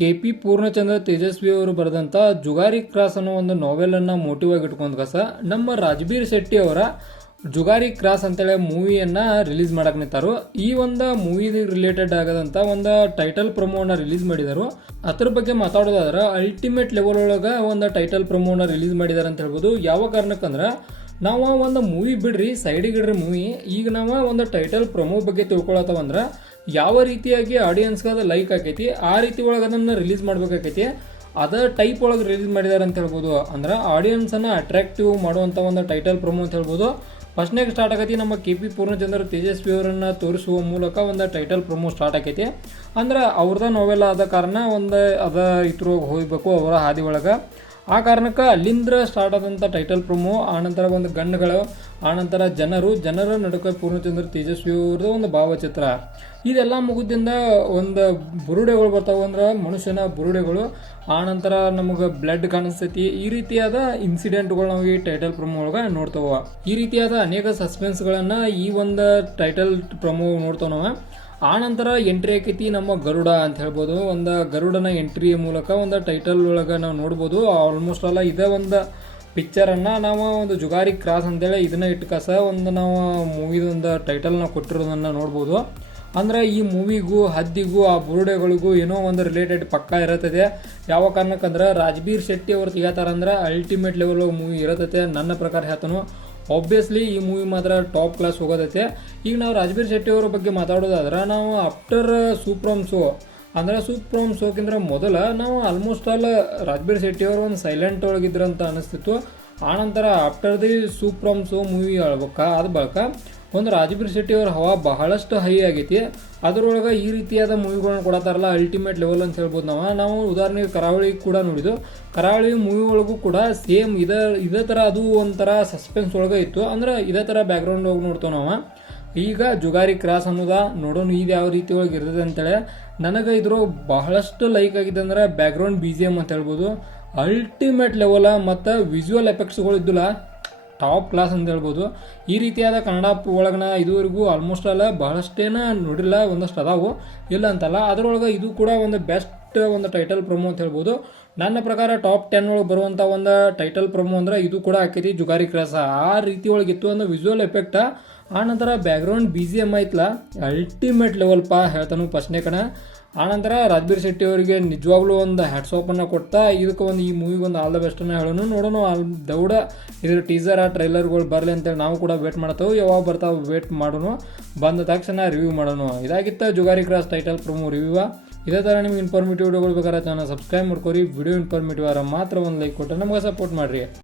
K P Purnachandra Tejasvi ಅವರು ಬರೆದಂಥ Jugari cross ಅನ್ನೋ ಒಂದು ನಾವೆಲನ್ನು ಮೋಟಿವ್ ಆಗಿ ಇಟ್ಕೊಂಡು ಕಸ, ನಮ್ಮ ರಾಜ್ಬೀರ್ ಶೆಟ್ಟಿ ಅವರ ಜುಗಾರಿ ಕ್ರಾಸ್ ಅಂತೇಳಿ ಮೂವಿಯನ್ನು ರಿಲೀಸ್ ಮಾಡಕ್ಕೆ ನಿಂತಾರು. ಈ ಒಂದು ಮೂವಿ ರಿಲೇಟೆಡ್ ಆಗದಂಥ ಒಂದು ಟೈಟಲ್ ಪ್ರೊಮೋನ ರಿಲೀಸ್ ಮಾಡಿದರು. ಅದ್ರ ಬಗ್ಗೆ ಮಾತಾಡೋದಾದ್ರೆ ಅಲ್ಟಿಮೇಟ್ ಲೆವೆಲ್ ಒಳಗೆ ಒಂದು ಟೈಟಲ್ ಪ್ರೊಮೋನ ರಿಲೀಸ್ ಮಾಡಿದಾರೆ ಅಂತ ಹೇಳ್ಬೋದು. ಯಾವ ಕಾರಣಕ್ಕಂದ್ರೆ ನಾವು ಒಂದು ಮೂವಿ ಬಿಡ್ರಿ ಸೈಡಿಗೆ ಇಡ್ರಿ ಮೂವಿ ಈಗ ನಾವು ಒಂದು ಟೈಟಲ್ ಪ್ರೊಮೋ ಬಗ್ಗೆ ತಿಳ್ಕೊಳತ್ತವಂದ್ರೆ ಯಾವ ರೀತಿಯಾಗಿ ಆಡಿಯನ್ಸ್ಗೆ ಅದು ಲೈಕ್ ಆಕೈತಿ, ಆ ರೀತಿ ಒಳಗೆ ಅದನ್ನು ರಿಲೀಸ್ ಮಾಡ್ಬೇಕಾಕೈತಿ. ಅದ ಟೈಪ್ ಒಳಗೆ ರಿಲೀಸ್ ಮಾಡಿದ್ದಾರೆ ಅಂತ ಹೇಳ್ಬೋದು. ಅಂದ್ರೆ ಆಡಿಯನ್ಸನ್ನು ಅಟ್ರಾಕ್ಟಿವ್ ಮಾಡುವಂಥ ಒಂದು ಟೈಟಲ್ ಪ್ರೊಮೋ ಅಂತ ಹೇಳ್ಬೋದು. ಫಸ್ಟ್ನಾಗ ಸ್ಟಾರ್ಟ್ ಆಗೈತಿ ನಮ್ಮ ಕೆ ಪಿ ಪೂರ್ಣಚಂದ್ರ ತೇಜಸ್ವಿ ಅವರನ್ನು ತೋರಿಸುವ ಮೂಲಕ ಒಂದು ಟೈಟಲ್ ಪ್ರೊಮೋ ಸ್ಟಾರ್ಟ್ ಆಕೈತಿ. ಅಂದ್ರೆ ಅವ್ರದ್ದ ನೋವೆಲ್ಲ ಆದ ಕಾರಣ ಒಂದು ಅದ ಇದ್ರ ಹೋಗ್ಬೇಕು ಅವರ ಹಾದಿ ಒಳಗೆ. ಆ ಕಾರಣಕ್ಕೆ ಅಲ್ಲಿಂದ ಸ್ಟಾರ್ಟ್ ಆದಂಥ ಟೈಟಲ್ ಪ್ರೊಮೋ ಆನಂತರ ಒಂದು ಗಣ್ಣುಗಳು ಆನಂತರ ಜನರು, ಜನರ ನಡುಕ ಪೂರ್ಣಚಂದ್ರ ತೇಜಸ್ವಿ ಅವ್ರದ್ದು ಒಂದು ಭಾವಚಿತ್ರ. ಇದೆಲ್ಲ ಮುಗಿದಿಂದ ಒಂದು ಬುರುಡೆಗಳು ಬರ್ತಾವೆ ಅಂದ್ರೆ ಮನುಷ್ಯನ ಬುರುಡೆಗಳು ಆನಂತರ ನಮಗೆ ಬ್ಲಡ್ ಕಾಣಿಸ್ತೈತಿ. ಈ ರೀತಿಯಾದ ಇನ್ಸಿಡೆಂಟ್ಗಳು ನಾವು ಈ ಟೈಟಲ್ ಪ್ರೊಮೋ ಒಳಗೆ ನೋಡ್ತಾವ. ಈ ರೀತಿಯಾದ ಅನೇಕ ಸಸ್ಪೆನ್ಸ್ಗಳನ್ನು ಈ ಒಂದು ಟೈಟಲ್ ಪ್ರೊಮೋ ನೋಡ್ತಾವ ನಾವು. ಆನಂತರ ಎಂಟ್ರಿ ಆಕೈತಿ ನಮ್ಮ ಗರುಡ ಅಂತ ಹೇಳ್ಬೋದು. ಒಂದು ಗರುಡನ ಎಂಟ್ರಿಯ ಮೂಲಕ ಒಂದು ಟೈಟಲ್ ಒಳಗೆ ನಾವು ನೋಡ್ಬೋದು. ಆಲ್ಮೋಸ್ಟ್ ಅಲ್ಲ, ಇದೇ ಒಂದು ಪಿಕ್ಚರನ್ನು ನಾವು ಒಂದು ಜುಗಾರಿ ಕ್ರಾಸ್ ಅಂತೇಳಿ ಇದನ್ನ ಇಟ್ಕಸ ಒಂದು ನಾವು ಮೂವಿದೊಂದು ಟೈಟಲ್ನ ಕೊಟ್ಟಿರೋದನ್ನು ನೋಡ್ಬೋದು. ಅಂದ್ರೆ ಈ ಮೂವಿಗೂ, ಹದ್ದಿಗೂ, ಆ ಬುರುಡೆಗಳಿಗೂ ಏನೋ ಒಂದು ರಿಲೇಟೆಡ್ ಪಕ್ಕ ಇರತ್ತದೆ ಯಾವ ಕಾರಣಕ್ಕಂದ್ರೆ ರಾಜ್ಬೀರ್ ಶೆಟ್ಟಿ ಅವ್ರು ತೆಗಿತಾರಂದ್ರೆ ಅಲ್ಟಿಮೇಟ್ ಲೆವೆಲ್ ಮೂವಿ ಇರತೈತೆ ನನ್ನ ಪ್ರಕಾರ ಹೇಳ್ತಾನು. ಆಬ್ವಿಯಸ್ಲಿ ಈ ಮೂವಿ ಮಾತ್ರ ಟಾಪ್ ಕ್ಲಾಸ್ ಹೋಗೋದೈತೆ. ಈಗ ನಾವು ರಾಜ್ಬೀರ್ ಶೆಟ್ಟಿ ಅವರ ಬಗ್ಗೆ ಮಾತಾಡೋದಾದ್ರೆ, ನಾವು ಆಫ್ಟರ್ ಸೂಪ್ರಮ್ ಶೋ ಅಂದ್ರೆ ಸೂಪ್ರಮ್ ಶೋಕ್ಕಿಂತ ಮೊದಲ ನಾವು ಆಲ್ಮೋಸ್ಟ್ ಆಲ್ ರಾಜ್ಬೀರ್ ಶೆಟ್ಟಿ ಅವರು ಒಂದು ಸೈಲೆಂಟ್ ಒಳಗಿದ್ರಂತ ಅನಿಸ್ತಿತ್ತು. ಆನಂತರ ಆಫ್ಟರ್ ದಿ ಸೂಪ್ರಮ್ ಶೋ ಮೂವಿ ಹೇಳ್ಬೇಕಾ, ಅದು ಬಳಿಕ ಒಂದು ರಾಜ್ಬೀರ್ ಶೆಟ್ಟಿ ಅವ್ರ ಹವಾ ಬಹಳಷ್ಟು ಹೈ ಆಗೈತಿ. ಅದರೊಳಗೆ ಈ ರೀತಿಯಾದ ಮೂವಿಗಳನ್ನ ಕೊಡತ್ತಾರಲ್ಲ ಅಲ್ಟಿಮೇಟ್ ಲೆವೆಲ್ ಅಂತ ಹೇಳ್ಬೋದು ನಾವು. ನಾವು ಉದಾಹರಣೆಗೆ ಕರಾವಳಿ ಕೂಡ ನೋಡಿದ್ದು. ಕರಾವಳಿ ಮೂವಿ ಒಳಗೂ ಕೂಡ ಸೇಮ್ ಇದೇ ಇದೇ ಥರ ಅದು ಒಂಥರ ಸಸ್ಪೆನ್ಸ್ ಒಳಗೆ ಇತ್ತು. ಅಂದ್ರೆ ಇದೇ ಥರ ಬ್ಯಾಕ್ಗ್ರೌಂಡ್ ಹೋಗಿ ನೋಡ್ತೇವೆ ನಾವು. ಈಗ ಜುಗಾರಿ ಕ್ರಾಸ್ ಅನ್ನೋದ ನೋಡೋಣ ಇದು ಯಾವ ರೀತಿ ಒಳಗೆ ಇರ್ತದೆ ಅಂತೇಳಿ. ನನಗೆ ಇದ್ರ ಬಹಳಷ್ಟು ಲೈಕ್ ಆಗಿದೆ ಅಂದ್ರೆ ಬ್ಯಾಕ್ಗ್ರೌಂಡ್ ಬಿ ಜಿ ಎಂ ಅಂತ ಹೇಳ್ಬೋದು. ಅಲ್ಟಿಮೇಟ್ ಲೆವೆಲ ಮತ್ತು ವಿಜುವಲ್ ಎಫೆಕ್ಟ್ಸ್ಗಳು ಇದ್ದಿಲ್ಲ. ಟಾಪ್ ಕ್ಲಾಸ್ ಅಂತ ಹೇಳ್ಬೋದು. ಈ ರೀತಿಯಾದ ಕನ್ನಡ ಒಳಗನ ಇದುವರೆಗೂ ಆಲ್ಮೋಸ್ಟ್ ಅಲ್ಲ ಬಹಳಷ್ಟೇನ ನೋಡಿಲ್ಲ, ಒಂದಷ್ಟು ಅದಾವು. ಇಲ್ಲ ಅಂತಲ್ಲ, ಅದರೊಳಗೆ ಇದು ಕೂಡ ಒಂದು ಬೆಸ್ಟ್ ಒಂದು ಟೈಟಲ್ ಪ್ರೊಮೋ ಅಂತ ಹೇಳ್ಬೋದು. ನನ್ನ ಪ್ರಕಾರ ಟಾಪ್ ಟೆನ್ ಒಳಗೆ ಬರುವಂಥ ಒಂದು ಟೈಟಲ್ ಪ್ರೊಮೋ ಅಂದ್ರೆ ಇದು ಕೂಡ ಹಾಕೈತಿ ಜುಗಾರಿ ಕ್ರಾಸ. ಆ ರೀತಿ ಒಳಗಿತ್ತು ಒಂದು ವಿಜುವಲ್ ಎಫೆಕ್ಟ ಆನಂತರ ಬ್ಯಾಕ್ಗ್ರೌಂಡ್ ಬಿ ಜಿ ಎಂ ಐತ್ಲ. ಅಲ್ಟಿಮೇಟ್ ಲೆವೆಲ್ ಪಾ ಹೇಳ್ತಾನು ಫಸ್ಟ್ನೇ ಕಣ. ಆನಂತರ ರಾಜ್ಬೀರ್ ಶೆಟ್ಟಿ ಅವರಿಗೆ ನಿಜವಾಗ್ಲೂ ಒಂದು ಹ್ಯಾಟ್ಸ್ ಆಫನ್ನು ಕೊಡ್ತಾ, ಇದಕ್ಕೆ ಒಂದು ಈ ಮೂವಿಗೆ ಒಂದು ಆಲ್ ದ ಬೆಸ್ಟನ್ನು ಹೇಳೋಣ ನೋಡೋಣ ಆಲ್ ದೌಡ ಇದ್ರ ಟೀಸರ್ ಆ ಟ್ರೈಲರ್ಗಳು ಬರಲಿ ಅಂತೇಳಿ ನಾವು ಕೂಡ ವೇಟ್ ಮಾಡ್ತೇವೆ. ಯಾವಾಗ ಬರ್ತಾವೆ ವೇಟ್ ಮಾಡೋಣ ಬಂದ ತಕ್ಷಣ ರಿವ್ಯೂ ಮಾಡೋಣ ಇದಾಗಿತ್ತು ಜುಗಾರಿ ಕ್ರಾಸ್ ಟೈಟಲ್ ಪ್ರೊಮೋ ರಿವ್ಯೂವ ಇದೇ ಥರ ನಿಮ್ಗೆ ಇನ್ಫಾರ್ಮೇಟಿವ್ ವಿಡಿಯೋಗಳು ಬೇಕಾದ್ರೆ ಚಾನಲ್ ಸಬ್ಸ್ಕ್ರೈಬ್ ಮಾಡ್ಕೊರಿ. ವಿಡಿಯೋ ಇನ್ಫಾರ್ಮೇಟಿವ್ ಆರ ಮಾತ್ರ ಒಂದು ಲೈಕ್ ಕೊಟ್ಟರೆ ನಮಗೆ ಸಪೋರ್ಟ್ ಮಾಡಿರಿ.